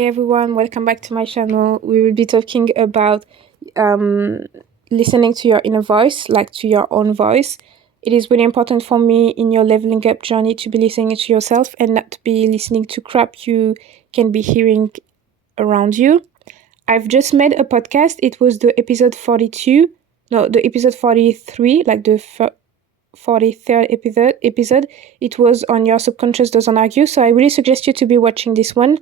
Hey everyone, welcome back to my channel. We will be talking about um, listening to your inner voice, like to your own voice. It is really important for me in your leveling up journey to be listening to yourself and not to be listening to crap you can be hearing around you. I've just made a podcast. It was the episode 42, no, the episode 43, like the 43rd episode. It was on Your Subconscious Doesn't Argue. So I really suggest you to be watching this one.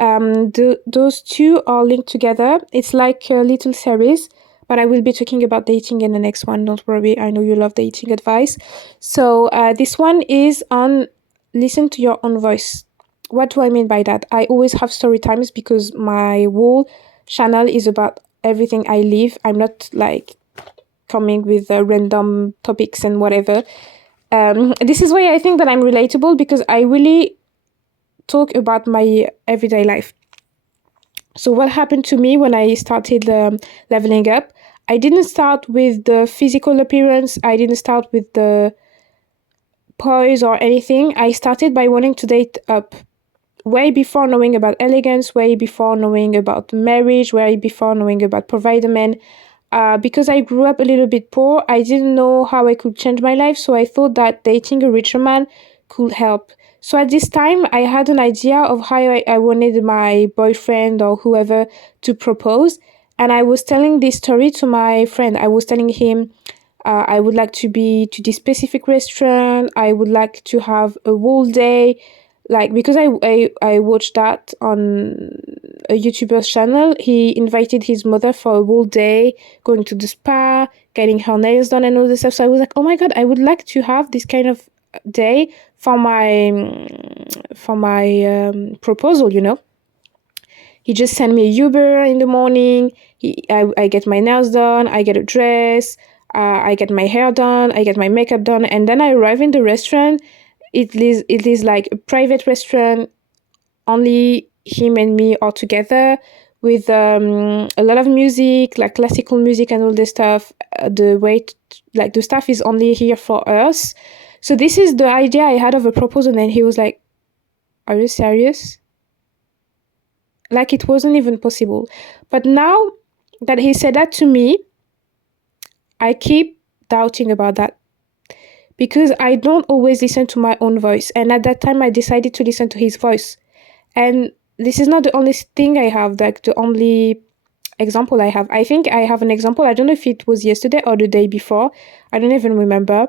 Those two are linked together. It's like a little series, but I will be talking about dating in the next one. Don't worry, I know you love dating advice. So this one is on listen to your own voice. What do I mean by that? I always have story times because my whole channel is about everything I live. I'm not like coming with random topics and whatever. This is why I think that I'm relatable because I really talk about my everyday life. So what happened to me when I started leveling up? I didn't start with the physical appearance. I didn't start with the poise or anything. I started by wanting to date up way before knowing about elegance, way before knowing about marriage, way before knowing about provider men. Because I grew up a little bit poor, I didn't know how I could change my life, so I thought that dating a richer man could help. So at this time, I had an idea of how I wanted my boyfriend or whoever to propose. And I was telling this story to my friend. I was telling him, I would like to be to this specific restaurant. I would like to have a whole day. Like, because I watched that on a YouTuber's channel. He invited his mother for a whole day, going to the spa, getting her nails done and all this stuff. So I was like, oh my God, I would like to have this kind of day for my proposal, you know. He just sent me a Uber in the morning. I get my nails done, I get a dress, I get my hair done, I get my makeup done, and then I arrive in the restaurant. It is like a private restaurant, only him and me are together, with a lot of music, like classical music and all this stuff. Like the staff is only here for us. So this is the idea I had of a proposal, and he was like, "Are you serious?" Like it wasn't even possible. But now that he said that to me, I keep doubting about that because I don't always listen to my own voice. And at that time, I decided to listen to his voice. And this is not the only thing I have, like the only example I have. I think I have an example. I don't know if it was yesterday or the day before. I don't even remember.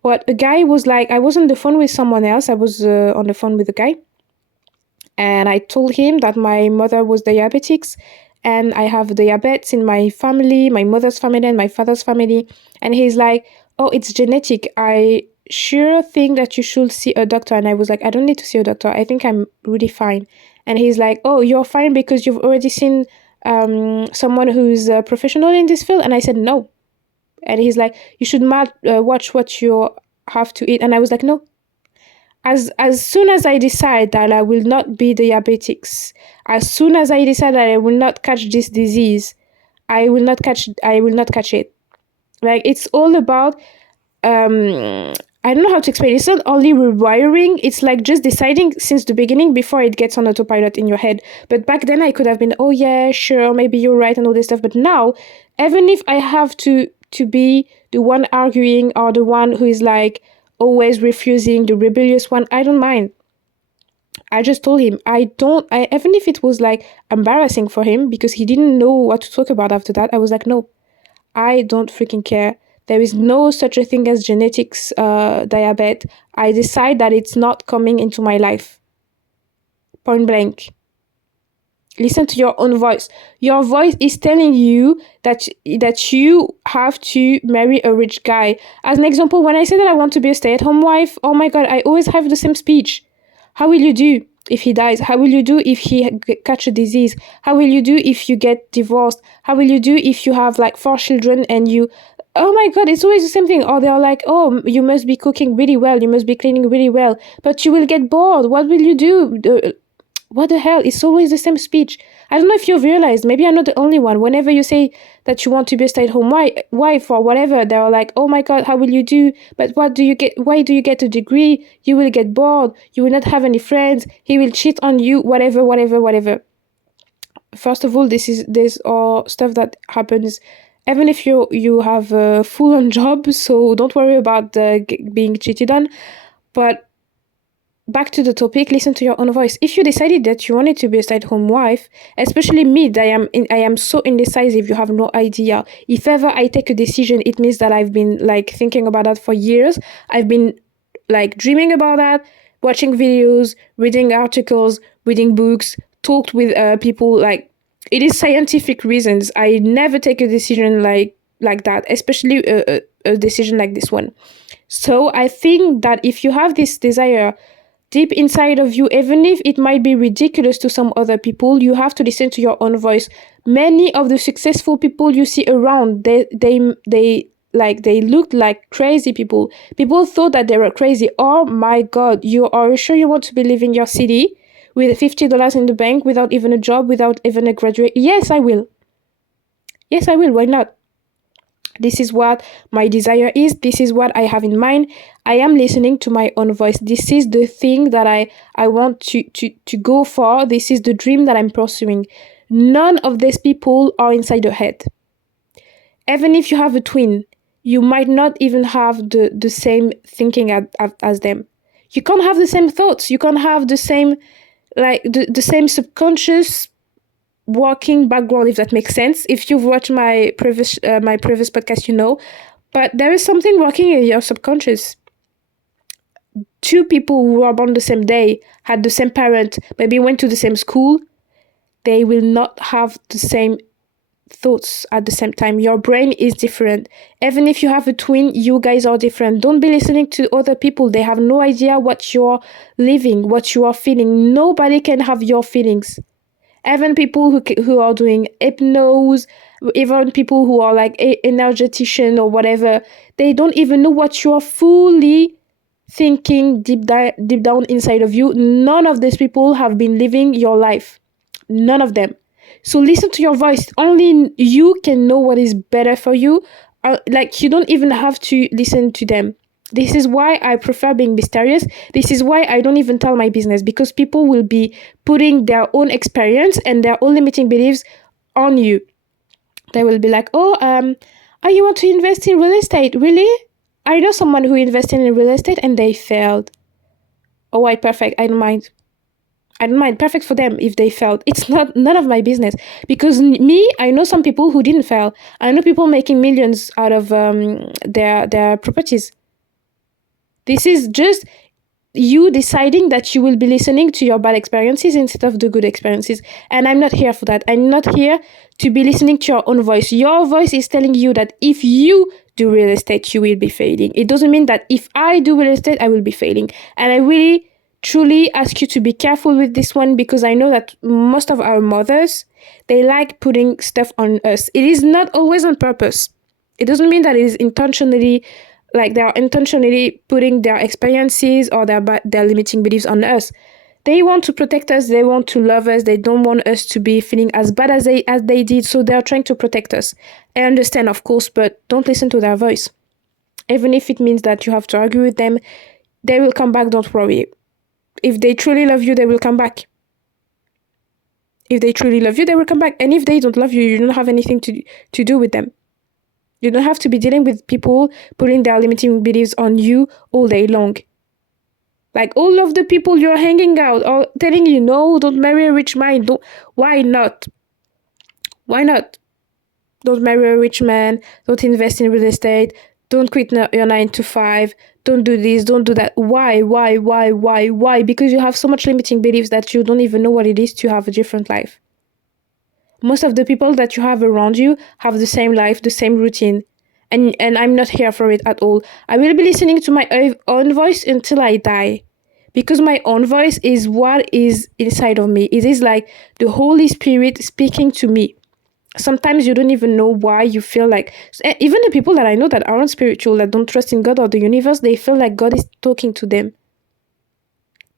But a guy was like, I was on the phone with someone else. I was on the phone with a guy. And I told him that my mother was diabetic and I have diabetes in my family, my mother's family and my father's family. And he's like, oh, it's genetic. I sure think that you should see a doctor. And I was like, I don't need to see a doctor. I think I'm really fine. And he's like, oh, you're fine because you've already seen someone who's a professional in this field. And I said, no. And he's like, you should watch what you have to eat. And I was like, no, as soon as I decide that I will not be diabetics, as soon as I decide that I will not catch this disease, I will not catch it. Like it's all about I don't know how to explain. It's not only rewiring, it's like just deciding since the beginning before it gets on autopilot in your head. But back then I could have been, oh yeah, sure, maybe you're right and all this stuff. But now, even if I have to be the one arguing or the one who is like always refusing, the rebellious one, I don't mind. I just told him even if it was like embarrassing for him because he didn't know what to talk about after that, I was like, no, I don't freaking care. There is no such a thing as genetics diabetes. I decide that it's not coming into my life. Point blank. Listen to your own voice. Your voice is telling you that you have to marry a rich guy. As an example, when I say that I want to be a stay-at-home wife, oh my God, I always have the same speech. How will you do if he dies? How will you do if he catch a disease? How will you do if you get divorced? How will you do if you have like 4 children and you... Oh my God, it's always the same thing. Or they're like, oh, you must be cooking really well. You must be cleaning really well. But you will get bored. What will you do? What the hell? It's always the same speech. I don't know if you've realized, maybe I'm not the only one. Whenever you say that you want to be a stay-at-home wife or whatever, they're like, oh my God, how will you do? But what do you get? Why do you get a degree? You will get bored. You will not have any friends. He will cheat on you, whatever, whatever, whatever. first of all, there's all stuff that happens even if you have a full-on job, so don't worry about being cheated on. But back to the topic, listen to your own voice. If you decided that you wanted to be a stay-at-home wife, especially me, that I am so indecisive, you have no idea. If ever I take a decision, it means that I've been like thinking about that for years. I've been like dreaming about that, watching videos, reading articles, reading books, talked with people. Like, it is scientific reasons. I never take a decision like that, especially a decision like this one. So I think that if you have this desire deep inside of you, even if it might be ridiculous to some other people, you have to listen to your own voice. Many of the successful people you see around, they looked like crazy people. People thought that they were crazy. Oh my God, are you sure you want to be living your city with $50 in the bank without even a job, without even a graduate? Yes, I will. Yes, I will. Why not? This is what my desire is. This is what I have in mind. I am listening to my own voice. This is the thing that I want to go for. This is the dream that I'm pursuing. None of these people are inside your head. Even if you have a twin, you might not even have the same thinking as them. You can't have the same thoughts. You can't have the same, like, the same subconscious working background, if that makes sense. If you've watched my previous podcast, you know. But there is something working in your subconscious. Two people who were born the same day, had the same parent, maybe went to the same school, they will not have the same thoughts at the same time. Your brain is different. Even if you have a twin, you guys are different. Don't be listening to other people. They have no idea what you're living, what you are feeling. Nobody can have your feelings. Even people who are doing hypnose, even people who are like energetician or whatever, they don't even know what you are fully thinking deep down inside of you. None of these people have been living your life. None of them. So listen to your voice. Only you can know what is better for you. Like, you don't even have to listen to them. This is why I prefer being mysterious. This is why I don't even tell my business, because people will be putting their own experience and their own limiting beliefs on you. They will be like, oh, you want to invest in real estate? Really? I know someone who invested in real estate and they failed. Oh, why? Perfect. I don't mind. Perfect for them if they failed. It's none of my business. Because me, I know some people who didn't fail. I know people making millions out of their properties. This is just you deciding that you will be listening to your bad experiences instead of the good experiences. And I'm not here for that. I'm not here to be listening to your own voice. Your voice is telling you that if you do real estate, you will be failing. It doesn't mean that if I do real estate, I will be failing. And I really, truly ask you to be careful with this one, because I know that most of our mothers, they like putting stuff on us. It is not always on purpose. It doesn't mean that it is intentionally, like they are intentionally putting their experiences or their limiting beliefs on us. They want to protect us. They want to love us. They don't want us to be feeling as bad as they did. So they are trying to protect us. I understand, of course, but don't listen to their voice. Even if it means that you have to argue with them, they will come back. Don't worry. If they truly love you, they will come back. If they truly love you, they will come back. And if they don't love you, you don't have anything to do with them. You don't have to be dealing with people putting their limiting beliefs on you all day long. Like, all of the people you're hanging out are telling you, no, don't marry a rich man. Why not? Why not? Don't marry a rich man. Don't invest in real estate. Don't quit your 9 to 5. Don't do this. Don't do that. Why? Because you have so much limiting beliefs that you don't even know what it is to have a different life. Most of the people that you have around you have the same life, the same routine. And I'm not here for it at all. I will be listening to my own voice until I die. Because my own voice is what is inside of me. It is like the Holy Spirit speaking to me. Sometimes you don't even know why you feel like, even the people that I know that aren't spiritual, that don't trust in God or the universe, they feel like God is talking to them.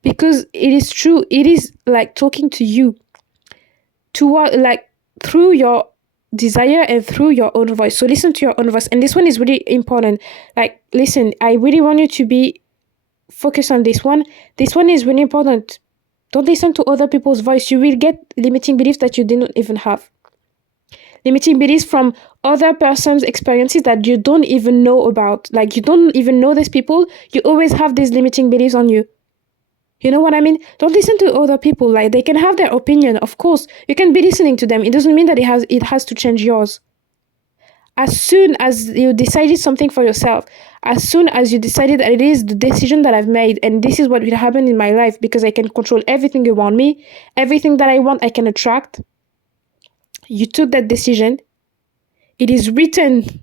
Because it is true. It is like talking to you. Through your desire and through your own voice. So listen to your own voice. And this one is really important. Like, listen, I really want you to be focused on this one. This one is really important. Don't listen to other people's voice. You will get limiting beliefs that you didn't even have. Limiting beliefs from other person's experiences that you don't even know about. Like, you don't even know these people. You always have these limiting beliefs on you. You know what I mean? Don't listen to other people. Like, they can have their opinion. Of course, you can be listening to them. It doesn't mean that it has to change yours. As soon as you decided something for yourself, as soon as you decided that it is the decision that I've made and this is what will happen in my life because I can control everything around me, everything that I want, I can attract. You took that decision. It is written,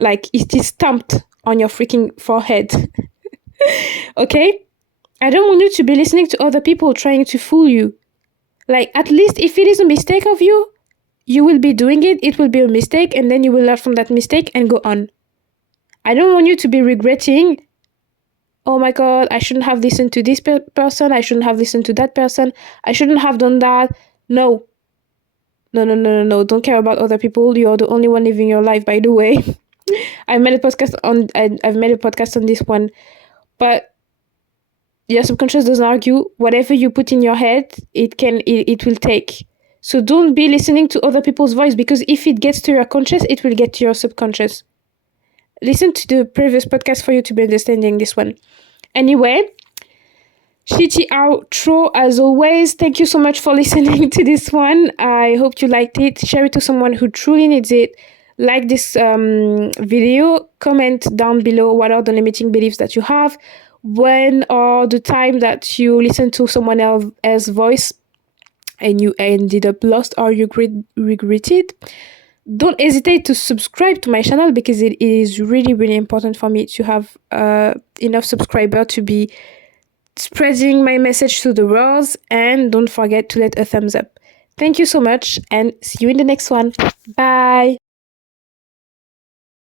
like it is stamped on your freaking forehead. Okay? I don't want you to be listening to other people trying to fool you. Like, at least if it is a mistake of you, you will be doing it, it will be a mistake, and then you will learn from that mistake and go on. I don't want you to be regretting, oh my God, I shouldn't have listened to this person, I shouldn't have listened to that person, I shouldn't have done that. No. No. Don't care about other people. You're the only one living your life, by the way. I've made a podcast on this one. But your subconscious doesn't argue. Whatever you put in your head, it will take. So don't be listening to other people's voice, because if it gets to your conscious, it will get to your subconscious. Listen to the previous podcast for you to be understanding this one. Anyway, shitty outro as always. Thank you so much for listening to this one. I hope you liked it. Share it to someone who truly needs it. Like this video. Comment down below what are the limiting beliefs that you have. When or the time that you listen to someone else's voice and you ended up lost or you regretted. Don't hesitate to subscribe to my channel, because it is really, really important for me to have enough subscribers to be spreading my message to the world. And don't forget to let a thumbs up. Thank you so much, and see you in the next one. Bye.